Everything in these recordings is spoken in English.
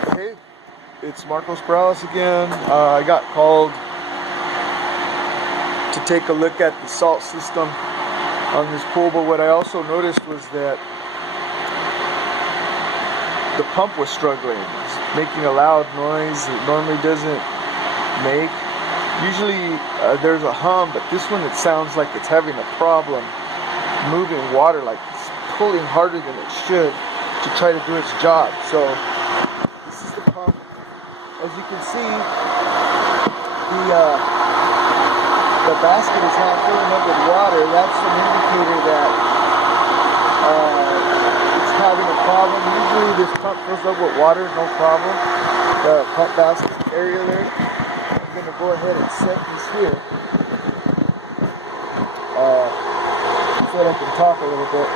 Hey, it's Marcos Morales again. I got called to take a look at the salt system on this pool, but what I also noticed was that the pump was struggling. It's making a loud noise it normally doesn't make. Usually there's a hum, but this one it sounds like it's having a problem moving water, like it's pulling harder than it should to try to do its job. So this is the pump. As you can see, the basket is not filling up with water. That's an indicator that it's having a problem. Usually this pump fills up with water, no problem. The pump basket area there. I'm going to go ahead and set this here so that I can talk a little bit.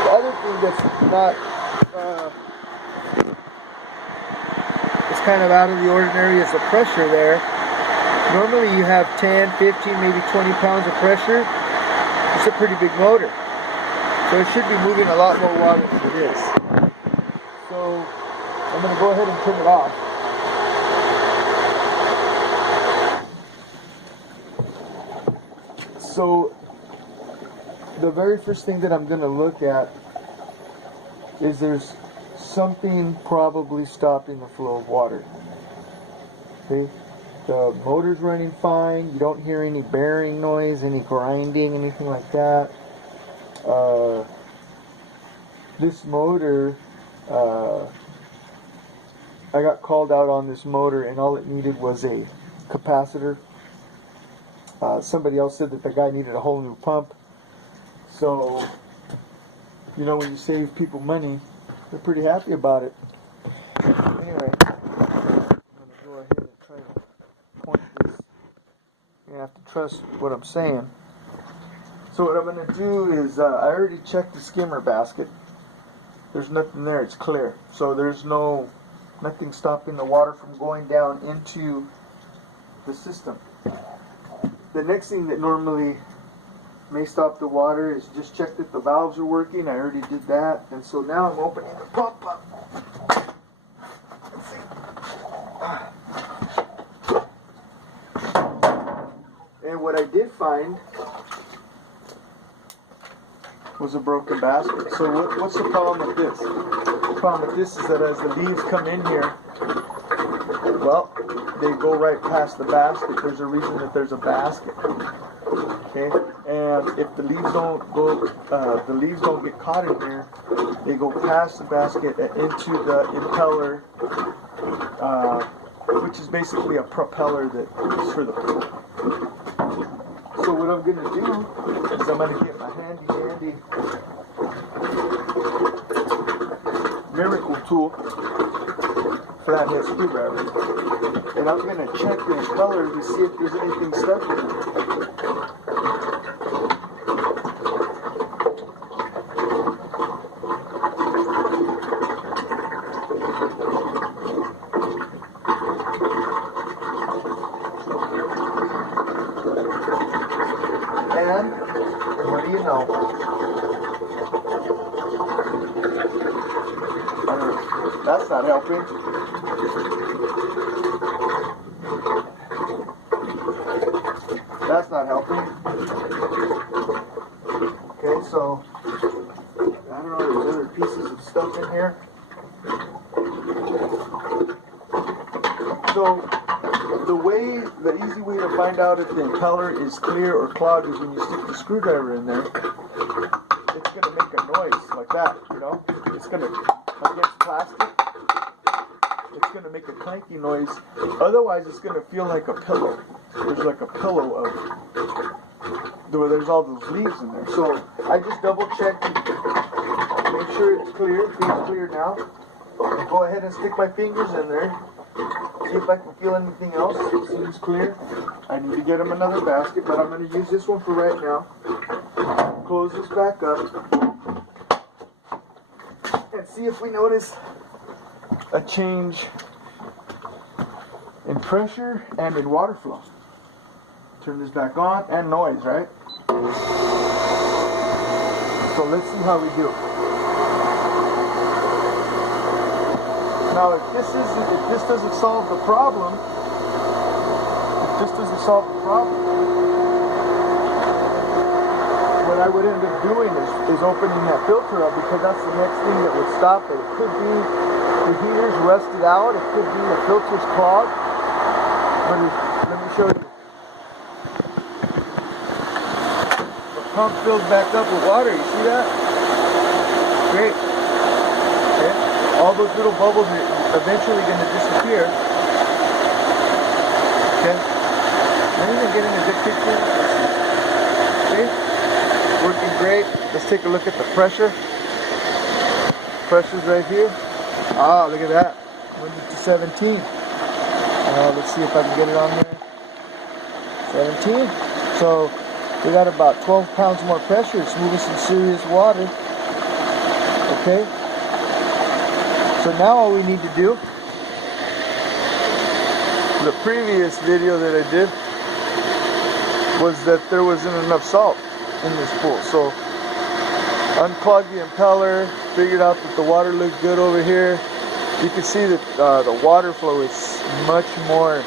The other thing that's not, it's kind of out of the ordinary is the pressure there. Normally you have 10, 15, maybe 20 pounds of pressure. It's a pretty big motor. So it should be moving a lot more water than it is. So I'm going to go ahead and turn it off. So the very first thing that I'm going to look at is there's something probably stopping the flow of water. Okay? The motor's running fine. You don't hear any bearing noise, any grinding, anything like that. This motor, I got called out on this motor and all it needed was a capacitor. Somebody else said that the guy needed a whole new pump. So, you know, when you save people money, they're pretty happy about it. Anyway, I'm going to go ahead and try to point this. You have to trust what I'm saying. So what I'm going to do is, I already checked the skimmer basket. There's nothing there, it's clear. So there's nothing stopping the water from going down into the system. The next thing that normally may stop the water is just check that the valves are working. I already did that. And so now I'm opening the pump up. And what I did find was a broken basket. So what's the problem with this? The problem with this is that as the leaves come in here, well, they go right past the basket. There's a reason that there's a basket. Okay, and if the leaves don't get caught in here, they go past the basket and into the impeller, which is basically a propeller that is for the pool. So what I'm gonna do is I'm gonna get my handy dandy miracle tool, flathead screwdriver, and I'm gonna check the impeller to see if there's anything stuck in it. And what do you know? That's not helping. That's not helping. Okay, so I don't know, there's other pieces of stuff in here. So the easy way to find out if the impeller is clear or clogged is when you stick the screwdriver in there. It's going to make a noise like that, you know? It's going to, against plastic, it's going to make a clanky noise. Otherwise, it's going to feel like a pillow. There's like a pillow of, there's all those leaves in there. So I just double checked, make sure it's clear. It feels clear now. I'll go ahead and stick my fingers in there. See if I can feel anything else. It seems clear. I need to get him another basket, but I'm going to use this one for right now. Close this back up. And see if we notice a change in pressure and in water flow. Turn this back on, and noise, right? So let's see how we do. Now, if this doesn't solve the problem, what I would end up doing is opening that filter up, because that's the next thing that would stop it. It could be the heater's rusted out. It could be the filter's clogged. But let me show you. The pump fills back up with water. You see that? Great. Okay. All those little bubbles are eventually going to disappear. Okay. Now you're getting a good picture. See? Working great. Let's take a look at the pressure. Pressure's right here. Ah, look at that. Went to 17. Let's see if I can get it on there. 17. So we got about 12 pounds more pressure. It's moving some serious water. Okay. So now all we need to do, the previous video that I did was that there wasn't enough salt in this pool. So unclogged the impeller, figured out that the water looked good over here. You can see that the water flow is much more,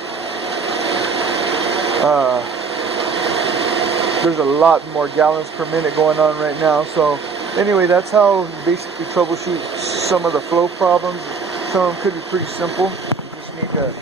there's a lot more gallons per minute going on right now. So anyway, that's how you basically troubleshoot some of the flow problems. Some of them could be pretty simple. You just need to